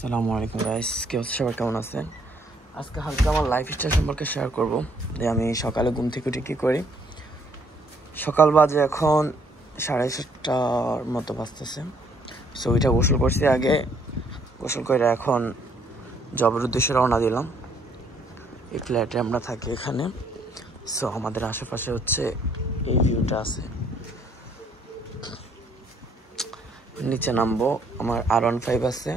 আসসালামু আলাইকুম গাইস, কি অবস্থা? সবাই কেমন আছেন? আজকে হালকা আমার লাইফ স্টাইল সম্পর্কে শেয়ার করব যে আমি সকালে ঘুম থেকে উঠে কী করি। সকাল বাজে এখন 7:30টার মতো বাজতেছে। সো ওইটা গোসল করছি, আগে গোসল করে এখন জবের উদ্দেশ্যে রওনা দিলাম। এই ফ্ল্যাটে আমরা থাকি এখানে। সো আমাদের আশেপাশে হচ্ছে এই ভিউটা আছে। নিচে নামবো, আমার R15 আছে,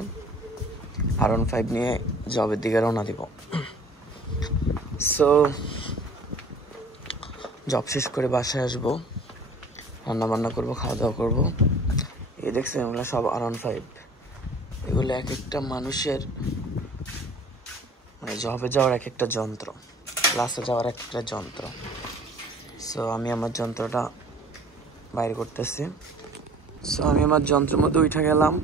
R15 নিয়ে জবের দিকে রওনা দিব। সো জব শেষ করে বাসায় আসবো, রান্না বান্না করবো, খাওয়া দাওয়া করবো। এই দেখছেন এগুলো সব R15। এগুলো এক একটা মানুষের মানে জবে যাওয়ার এক একটা যন্ত্র, ক্লাসে যাওয়ার এক একটা যন্ত্র। সো আমি আমার যন্ত্রটা বাইর করতেছি। সো আমি আমার যন্ত্রের মধ্যে উঠে গেলাম,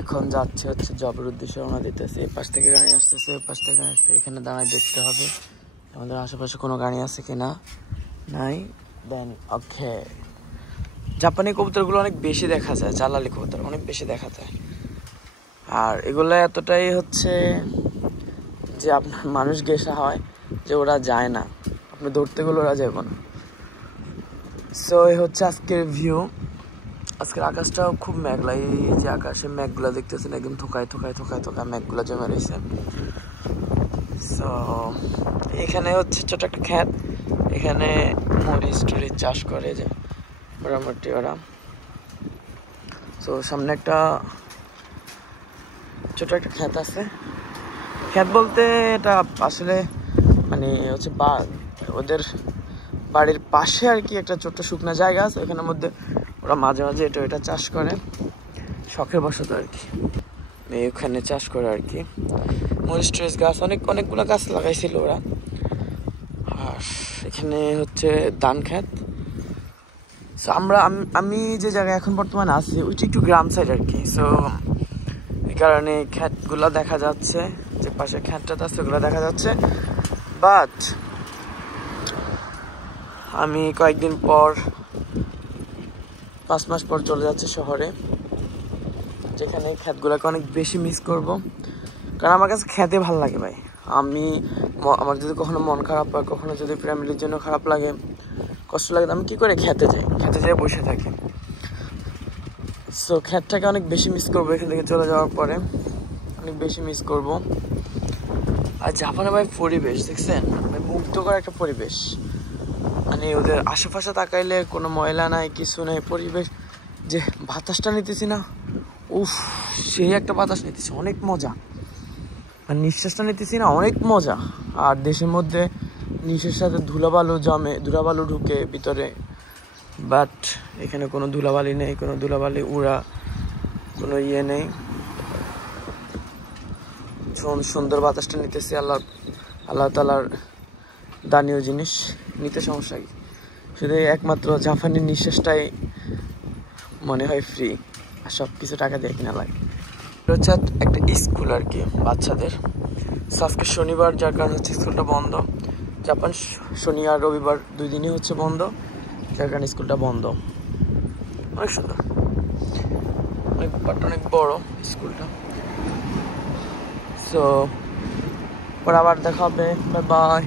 এখন যাচ্ছে হচ্ছে জবের উদ্দেশ্যে রওনা দিতেছে। এই পাশ থেকে গাড়ি আসতেছে, ওই পাশ থেকে আসছে। এখানে দাঁড়ায় দেখতে হবে আমাদের আশেপাশে কোনো গাড়ি আছে কিনা। নাই, দেন ওকে। জাপানি কবুতরগুলো অনেক বেশি দেখা যায়, জালালি কবুতর অনেক বেশি দেখা যায়। আর এগুলো এতটাই হচ্ছে যে আপনার মানুষ গেসা হয় যে ওরা যায় না, আপনি ধরতে গেলে ওরা যাবে না। সো এই হচ্ছে আজকের ভিউ। আজকের আকাশটাও খুব মেঘলা, এই যে আকাশে মেঘগুলো দেখতেছেন একদম থোকায় থোকায় থোকায় থোকায় মেঘগুলো জমে রয়েছে। সো এখানে হচ্ছে ছোট একটা ক্ষেত, এখানে মরিচ টরিচ চাষ করে যে মোটামুটি ওরা। সো সামনে একটা ছোট একটা ক্ষেত আছে। ক্ষেত বলতে এটা আসলে মানে হচ্ছে ওদের বাড়ির পাশে আর কি একটা ছোট্ট শুকনা জায়গা আছে, ওখানের মধ্যে ওরা মাঝে মাঝে এটা চাষ করে, শখের বশত আর কি। ওখানে চাষ করে আর কি মরিচ টরিচ গাছ, অনেকগুলো গাছ লাগাইছিল ওরা। আর এখানে হচ্ছে ধান ক্ষেত। সো আমি যে জায়গায় এখন বর্তমানে আছি ওইটা একটু গ্রাম সাইড আর কি। সো এই কারণে ক্ষেতগুলো দেখা যাচ্ছে, যে পাশে ক্ষেতটা আছে ওগুলো দেখা যাচ্ছে। বাট আমি কয়েকদিন পর 5 মাস পর চলে যাচ্ছে শহরে, যেখানে ক্ষেতগুলোকে অনেক বেশি মিস করব। কারণ আমার কাছে খেতে ভালো লাগে ভাই। আমার যদি কখনো মন খারাপ হয়, কখনো যদি ফ্যামিলির জন্য খারাপ লাগে, কষ্ট লাগে, আমি কী করে খেতে যাই বসে থাকি। সো ক্ষেতটাকে অনেক বেশি মিস করবো এখান থেকে চলে যাওয়ার পরে, অনেক বেশি মিস করব। আর জাপানে ভাই পরিবেশ দেখছেন, মুগ্ধকর একটা পরিবেশ। মানে ওদের আশেপাশে তাকাইলে কোনো ময়লা নাই, কিছু নাই, পরিবেশ যে বাতাসটা নিতেছি না, উফ সেই একটা বাতাস নিতেছি, অনেক মজা। আর নিঃশ্বাসটা নিতেছি না, অনেক মজা। আর দেশের মধ্যে নিঃশ্বাসের সাথে ধুলাবালু ঢুকে ভিতরে, বাট এখানে কোনো ধুলাবালি নেই, কোনো ধুলাবালি উড়া কোনো ইয়ে নেই। সুন্দর বাতাসটা নিতেছি, আল্লাহ তাআলার দানীয় জিনিস নিতে সমস্যা কি, শুধু একমাত্র জাপানি নিঃশ্বাসটাই মনে হয় ফ্রি, আর সব কিছু টাকা দিয়ে কিনা লাগে। হচ্ছে একটা স্কুল আর কি বাচ্চাদের। আজকে শনিবার, যার কারণে হচ্ছে স্কুলটা বন্ধ। জাপান শনি আর রবিবার 2 দিনই হচ্ছে বন্ধ, যার কারণে স্কুলটা বন্ধ। অনেক সুন্দর, অনেক বড় স্কুলটা। সো পরে আবার দেখা হবে, বাই বাই।